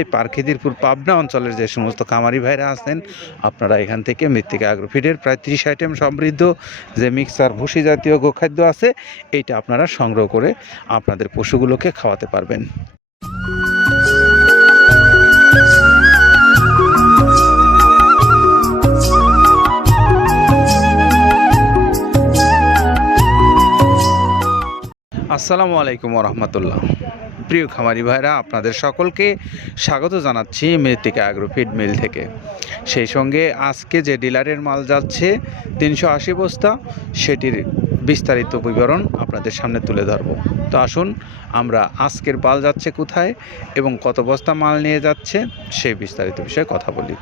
এই পার্কিদিরপুর পাবনা অঞ্চলের যে সমস্ত খামারি ভাইরা আছেন, আপনারা এখান থেকে মৃত্তিকা আগ্রোফিডের প্রায় ত্রিশ আইটেম সমৃদ্ধ যে মিক্সার ভুসি জাতীয় গোখাদ্য আছে, এইটা আপনারা সংগ্রহ করে আপনাদের পশুগুলোকে খাওয়াতে পারবেন। আসসালামু আলাইকুম রহমতুল্লাহ। প্রিয় খামারি ভাইরা, আপনাদের সকলকে স্বাগত জানাচ্ছি মৃত্তিকা অ্যাগ্রোফিড মিল থেকে। সেই সঙ্গে আজকে যে ডিলারের মাল যাচ্ছে তিনশো আশি বস্তা, সেটির বিস্তারিত বিবরণ আপনাদের সামনে তুলে ধরব। তো আসুন, আমরা আজকের পাল যাচ্ছে কোথায় এবং কত বস্তা মাল নিয়ে যাচ্ছে সেই বিস্তারিত বিষয়ে কথা বলি।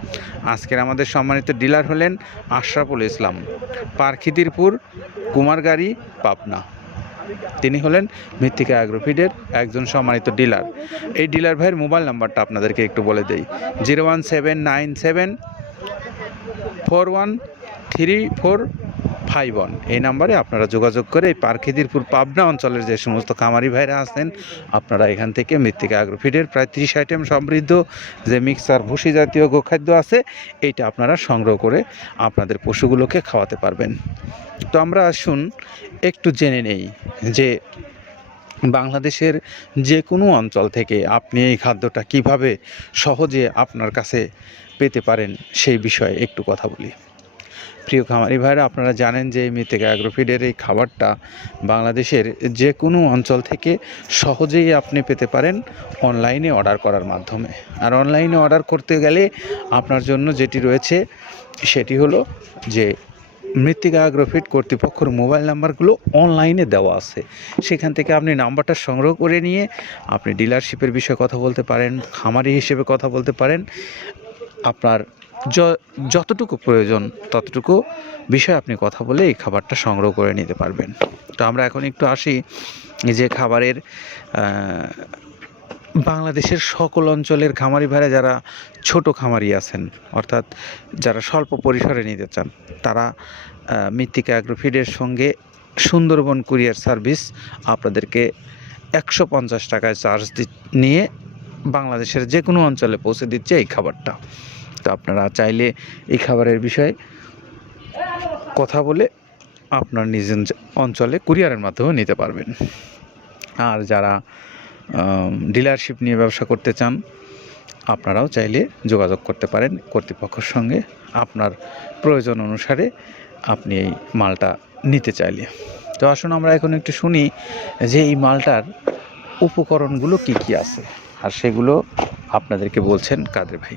আজকের আমাদের সম্মানিত ডিলার হলেন আশরাফুল ইসলাম পারখিদিরপুর কুমারগাড়ি, পাবনা। তিনি হলেন মৃত্তিকা অ্যাগ্রোফিডের একজন সম্মানিত ডিলার। এই ডিলার ভাইয়ের মোবাইল নাম্বারটা আপনাদেরকে একটু বলে দেই। Zero one seven nine seven four one three four five one এই নাম্বারে আপনারা যোগাযোগ করে এই পার্কিদিরপুর পাবনা অঞ্চলের যে সমস্ত খামারি ভাইরা আছেন, আপনারা এখান থেকে মৃত্তিকা অ্যাগ্রোফিডের প্রায় ত্রিশ আইটেম সমৃদ্ধ যে মিক্সার ভুসি জাতীয় গোখাদ্য আছে, এইটা আপনারা সংগ্রহ করে আপনাদের পশুগুলোকে খাওয়াতে পারবেন। তো আমরা আসুন, একটু জেনে নেই যে বাংলাদেশের যে কোনো অঞ্চল থেকে আপনি এই খাদ্যটা কীভাবে সহজে আপনার কাছে পেতে পারেন, সেই বিষয়ে একটু কথা বলি। প্রিয় খামারি ভাইরা, আপনারা জানেন যে মৃত্তিকা অ্যাগ্রোফিডের এই খাবারটা বাংলাদেশের যে কোনো অঞ্চল থেকে সহজেই আপনি পেতে পারেন অনলাইনে অর্ডার করার মাধ্যমে। আর অনলাইনে অর্ডার করতে গেলে আপনার জন্য যেটি রয়েছে, সেটি হলো যে মৃত্তিকা অ্যাগ্রোফিট কর্তৃপক্ষের মোবাইল নাম্বারগুলো অনলাইনে দেওয়া আছে। সেখান থেকে আপনি নাম্বারটা সংগ্রহ করে নিয়ে আপনি ডিলারশিপের বিষয়ে কথা বলতে পারেন, খামারি হিসেবে কথা বলতে পারেন। আপনার যতটুকু প্রয়োজন, ততটুকু বিষয়ে আপনি কথা বলে এই খাবারটা সংগ্রহ করে নিতে পারবেন। তো আমরা এখন একটু আসি যে খাবারের বাংলাদেশের সকল অঞ্চলের খামারি ভাইরা যারা ছোট খামারি আছেন, অর্থাৎ যারা স্বল্প পরিসরে নিতে চান, তারা মৃত্তিকা অ্যাগ্রোফিডের সঙ্গে সুন্দরবন কুরিয়ার সার্ভিস আপনাদেরকে একশো পঞ্চাশ টাকায় চার্জ নিয়ে বাংলাদেশের যে কোনো অঞ্চলে পৌঁছে দিচ্ছে এই খাবারটা। তো আপনারা চাইলে এই খাবারের বিষয়ে কথা বলে আপনার নিজ অঞ্চলে কুরিয়ারের মাধ্যমে নিতে পারবেন। আর যারা ডিলারশিপ নিয়ে ব্যবসা করতে চান, আপনারাও চাইলে যোগাযোগ করতে পারেন কর্তৃপক্ষের সঙ্গে। আপনার প্রয়োজন অনুসারে আপনি এই মালটা নিতে চাইলে। তো আসুন আমরা এখন একটু শুনি যে এই মালটার উপকরণগুলো কি কি আছে, আর সেগুলো আপনাদেরকে বলছেন কাদের ভাই।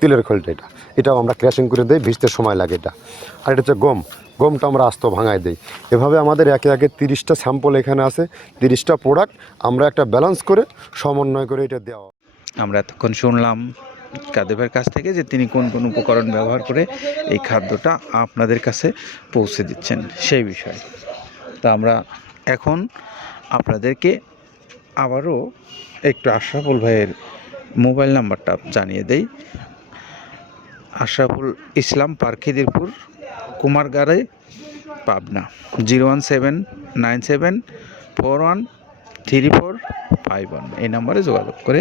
তিলের খোলটা এটা। এটাও আমরা ক্র্যাশিং করে দিই, ভিজতে সময় লাগে এটা। আর এটা হচ্ছে গম। গমটা আমরা আস্ত ভাঙায় দিই। এভাবে আমাদের একে একে তিরিশটা স্যাম্পল এখানে আছে, তিরিশটা প্রোডাক্ট আমরা একটা ব্যালেন্স করে, সমন্বয় করে এটা দেওয়া। আমরা এতক্ষণ শুনলাম কাদেবের কাছ থেকে যে তিনি কোন কোন উপকরণ ব্যবহার করে এই খাদ্যটা আপনাদের কাছে পৌঁছে দিচ্ছেন সেই বিষয়ে। তা আমরা এখন আপনাদেরকে আবারও একটু আশরাফুল ভাইয়ের মোবাইল নাম্বারটা জানিয়ে দেই। Ashraful Islam পার্কিদিরপুর কুমারগাড়ে, Pabna. Zero one seven nine seven, four one three four five one. এই নাম্বারে যোগাযোগ করে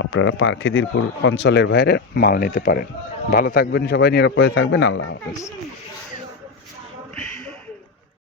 আপনারা পার্কিদিরপুর অঞ্চলের বাইরে মাল নিতে পারেন। ভালো থাকবেন সবাই, নিরাপদে থাকবেন। আল্লাহ হাফেজ।